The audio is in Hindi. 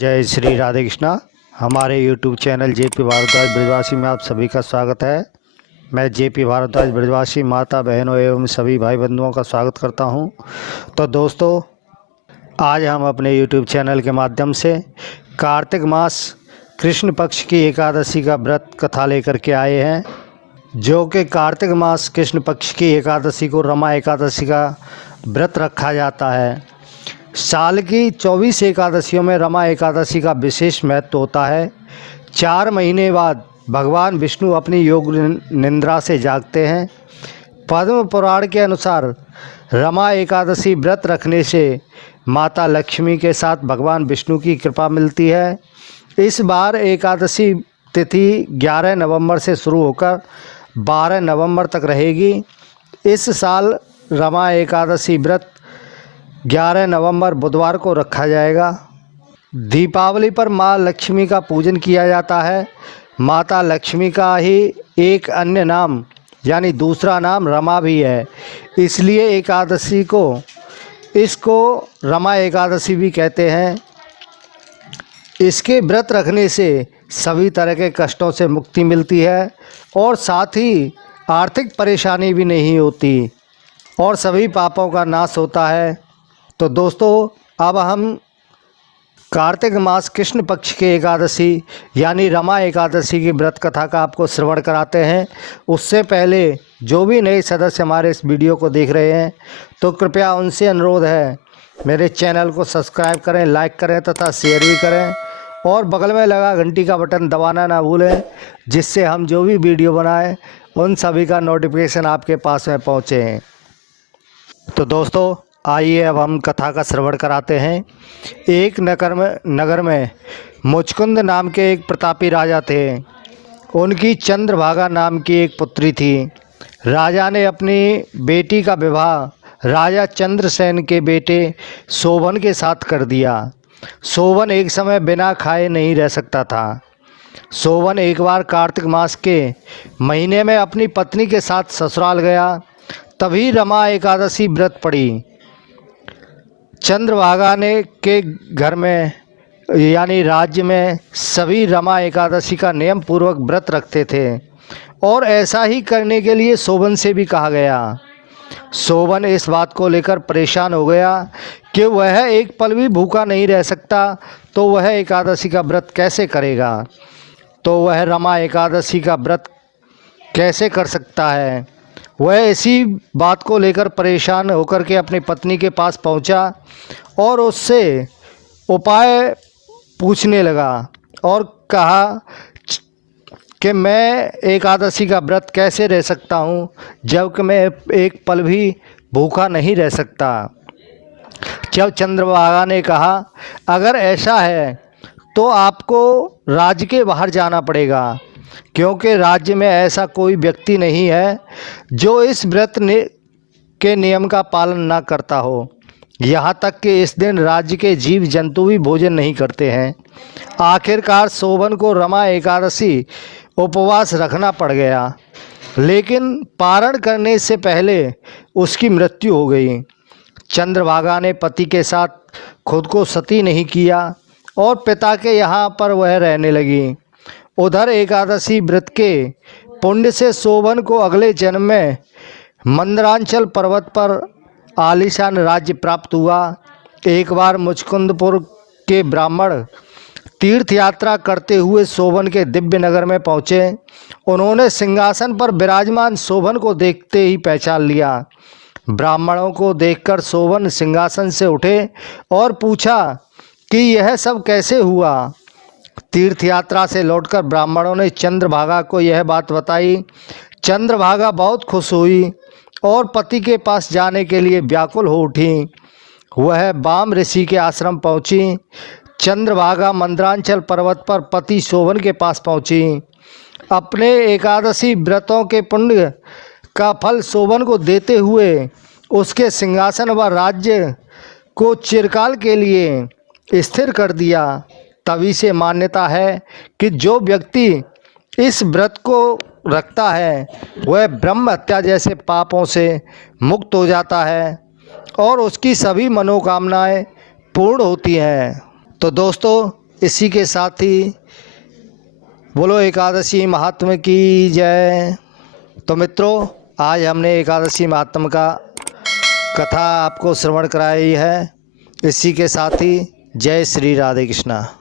जय श्री राधे कृष्णा। हमारे YouTube चैनल जेपी भारद्वाज ब्रजवासी में आप सभी का स्वागत है। मैं जेपी भारद्वाज ब्रजवासी माता बहनों एवं सभी भाई बंधुओं का स्वागत करता हूं। तो दोस्तों, आज हम अपने YouTube चैनल के माध्यम से कार्तिक मास कृष्ण पक्ष की एकादशी का व्रत कथा लेकर के आए हैं, जो कि कार्तिक मास कृष्ण पक्ष की एकादशी को रमा एकादशी का व्रत रखा जाता है। साल की 24 एकादशियों में रमा एकादशी का विशेष महत्व होता है। 4 महीने बाद भगवान विष्णु अपनी योग निद्रा से जागते हैं। पद्म पुराण के अनुसार रमा एकादशी व्रत रखने से माता लक्ष्मी के साथ भगवान विष्णु की कृपा मिलती है। इस बार एकादशी तिथि 11 नवंबर से शुरू होकर 12 नवंबर तक रहेगी। इस साल रमा एकादशी व्रत 11 नवंबर बुधवार को रखा जाएगा। दीपावली पर माँ लक्ष्मी का पूजन किया जाता है। माता लक्ष्मी का ही एक अन्य नाम यानी दूसरा नाम रमा भी है, इसलिए एकादशी को इसको रमा एकादशी भी कहते हैं। इसके व्रत रखने से सभी तरह के कष्टों से मुक्ति मिलती है और साथ ही आर्थिक परेशानी भी नहीं होती और सभी पापों का नाश होता है। तो दोस्तों, अब हम कार्तिक मास कृष्ण पक्ष के एकादशी यानी रमा एकादशी की व्रत कथा का आपको श्रवण कराते हैं। उससे पहले जो भी नए सदस्य हमारे इस वीडियो को देख रहे हैं, तो कृपया उनसे अनुरोध है, मेरे चैनल को सब्सक्राइब करें, लाइक करें तथा शेयर भी करें और बगल में लगा घंटी का बटन दबाना ना भूलें, जिससे हम जो भी वीडियो बनाएं उन सभी का नोटिफिकेशन आपके पास में पहुँचे। तो दोस्तों, आइए अब हम कथा का श्रवण कराते हैं। एक नगर में मुचकुंद नाम के एक प्रतापी राजा थे। उनकी चंद्रभागा नाम की एक पुत्री थी। राजा ने अपनी बेटी का विवाह राजा चंद्रसेन के बेटे शोभन के साथ कर दिया। शोभन एक समय बिना खाए नहीं रह सकता था। शोभन एक बार कार्तिक मास के महीने में अपनी पत्नी के साथ ससुराल गया। तभी रमा एकादशी व्रत पड़ी। चंद्रभागा ने के घर में यानी राज्य में सभी रमा एकादशी का नियम पूर्वक व्रत रखते थे और ऐसा ही करने के लिए शोभन से भी कहा गया। शोभन इस बात को लेकर परेशान हो गया कि वह एक पल भी भूखा नहीं रह सकता, तो वह एकादशी का व्रत कैसे करेगा, तो वह रमा एकादशी का व्रत कैसे कर सकता है। वह इसी बात को लेकर परेशान होकर के अपनी पत्नी के पास पहुंचा और उससे उपाय पूछने लगा और कहा कि मैं एकादशी का व्रत कैसे रह सकता हूं, जबकि मैं एक पल भी भूखा नहीं रह सकता। जब चंद्रभागा ने कहा, अगर ऐसा है तो आपको राज्य के बाहर जाना पड़ेगा, क्योंकि राज्य में ऐसा कोई व्यक्ति नहीं है जो इस व्रत के नियम का पालन ना करता हो। यहाँ तक कि इस दिन राज्य के जीव जंतु भी भोजन नहीं करते हैं। आखिरकार शोभन को रमा एकादशी उपवास रखना पड़ गया, लेकिन पारण करने से पहले उसकी मृत्यु हो गई। चंद्रभागा ने पति के साथ खुद को सती नहीं किया और पिता के यहाँ पर वह रहने लगी। उधर एकादशी व्रत के पुण्य से शोभन को अगले जन्म में मंदरांचल पर्वत पर आलीशान राज्य प्राप्त हुआ। एक बार मुचकुंदपुर के ब्राह्मण तीर्थ यात्रा करते हुए शोभन के दिव्य नगर में पहुँचे। उन्होंने सिंहासन पर विराजमान शोभन को देखते ही पहचान लिया। ब्राह्मणों को देखकर शोभन सिंहासन से उठे और पूछा कि यह सब कैसे हुआ। तीर्थ यात्रा से लौटकर ब्राह्मणों ने चंद्रभागा को यह बात बताई। चंद्रभागा बहुत खुश हुई और पति के पास जाने के लिए व्याकुल हो उठी। वह वाम ऋषि के आश्रम पहुंची। चंद्रभागा मंदरांचल पर्वत पर पति शोभन के पास पहुंची। अपने एकादशी व्रतों के पुण्य का फल शोभन को देते हुए उसके सिंहासन व राज्य को चिरकाल के लिए स्थिर कर दिया। तभी से मान्यता है कि जो व्यक्ति इस व्रत को रखता है वह ब्रह्म हत्या जैसे पापों से मुक्त हो जाता है और उसकी सभी मनोकामनाएं पूर्ण होती हैं। तो दोस्तों, इसी के साथ ही बोलो एकादशी महात्म की जय। तो मित्रों, आज हमने एकादशी महात्म का कथा आपको श्रवण कराई है। इसी के साथ ही जय श्री राधे कृष्णा।